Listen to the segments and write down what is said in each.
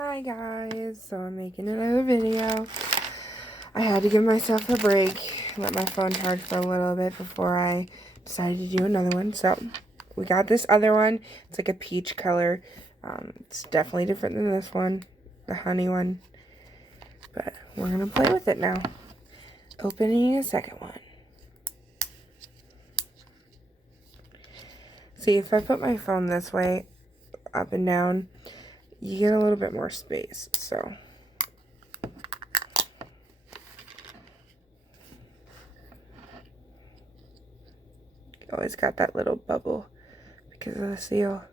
Hi guys, so I'm making another video. I had to give myself a break, let my phone charge for a little bit before I decided to do another one. So we got this other one. It's like a peach color. It's definitely different than this one, the honey one. But we're gonna play with it now. Opening a second one. See, if I put my phone this way, up and down, you get a little bit more space, so. Oh, it's got that little bubble because of the seal.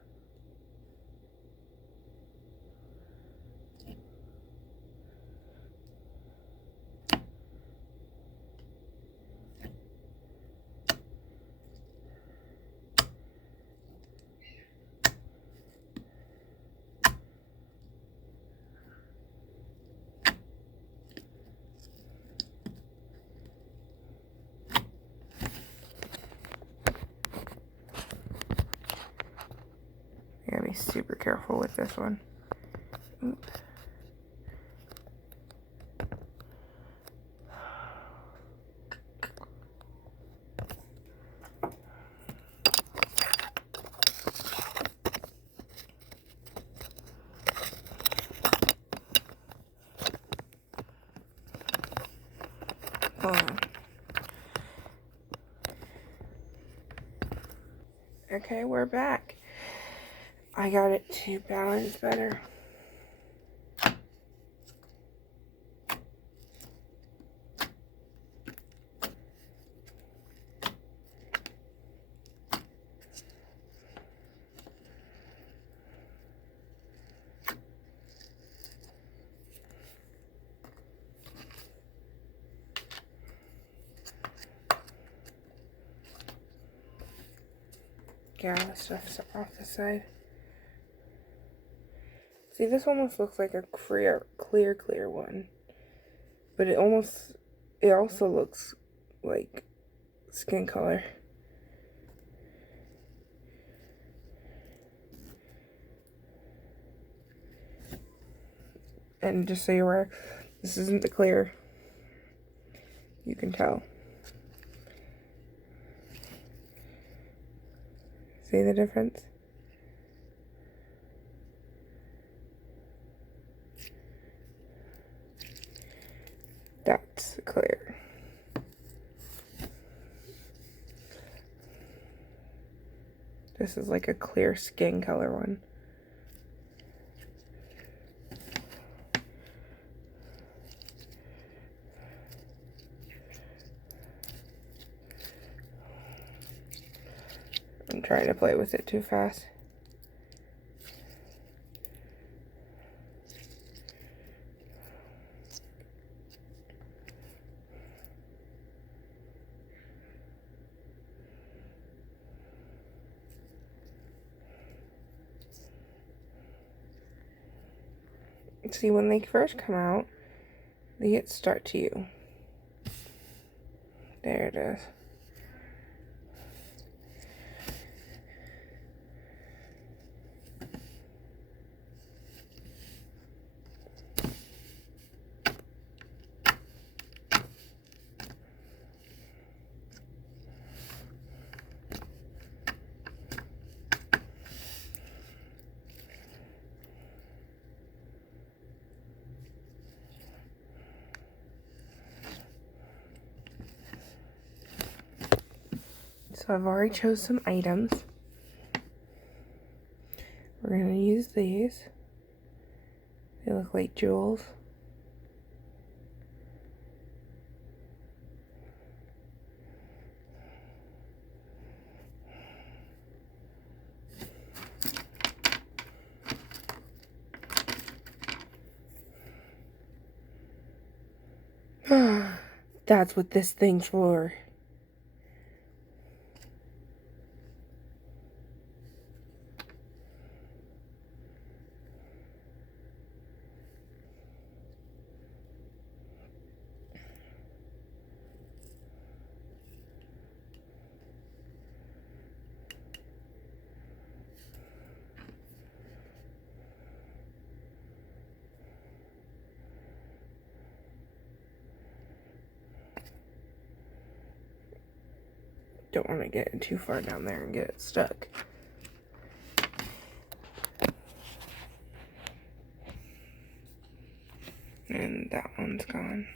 I gotta be super careful with this one. Oops. Hold on. Okay, we're back. I got it to balance better. Get all the stuff off the side. See, this almost looks like a clear one. But it also looks like skin color. And just so you're aware, this isn't the clear. You can tell. See the difference? That's clear. This is like a clear skin color one. I'm trying to play with it too fast. See, when they first come out, they get stuck to you. There it is. So I've already chose some items. We're going to use these. They look like jewels. That's what this thing's for. don't want to get too far down there and get it stuck. And that one's gone.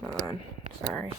Hold on, sorry.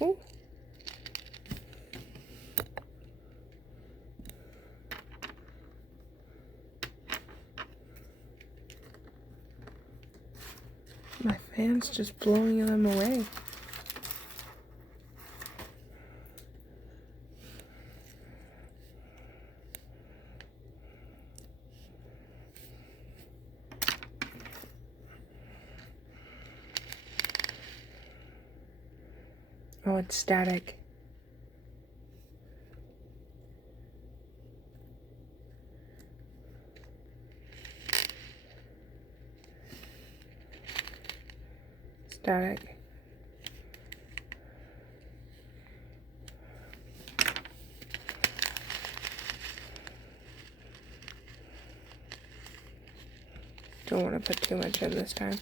Ooh. My fan's just blowing them away. Oh, it's static. Static. Don't want to put too much in this time.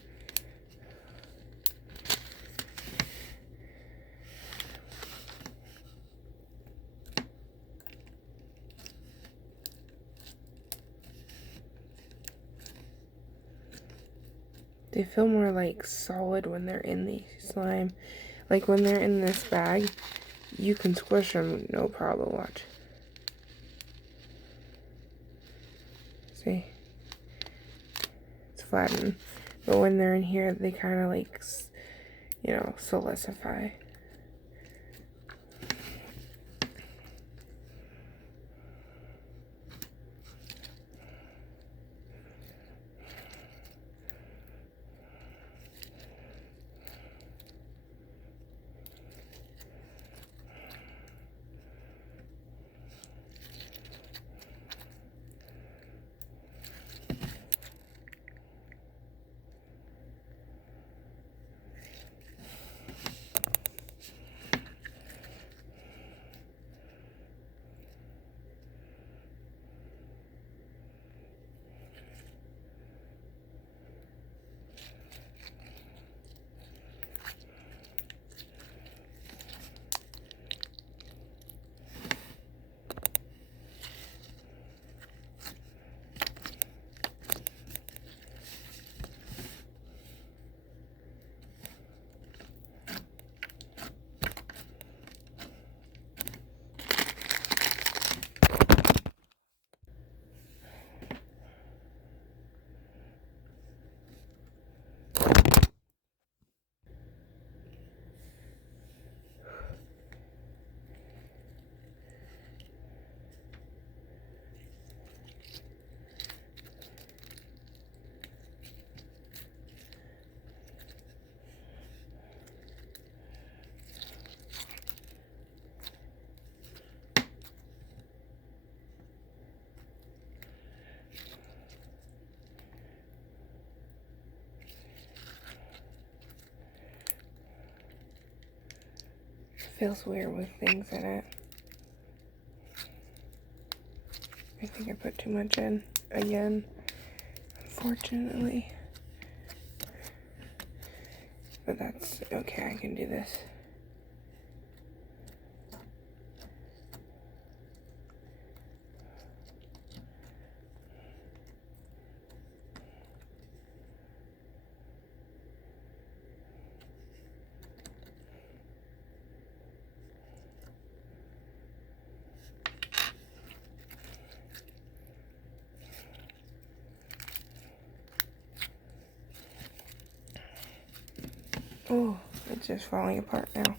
They feel more like solid when they're in the slime. Like when they're in this bag, you can squish them no problem. Watch. See? It's flattened. But when they're in here, they kind of like, you know, solidify. feels weird with things in it. I think I put too much in again, unfortunately. But that's okay, I can do this. Oh, it's just falling apart now.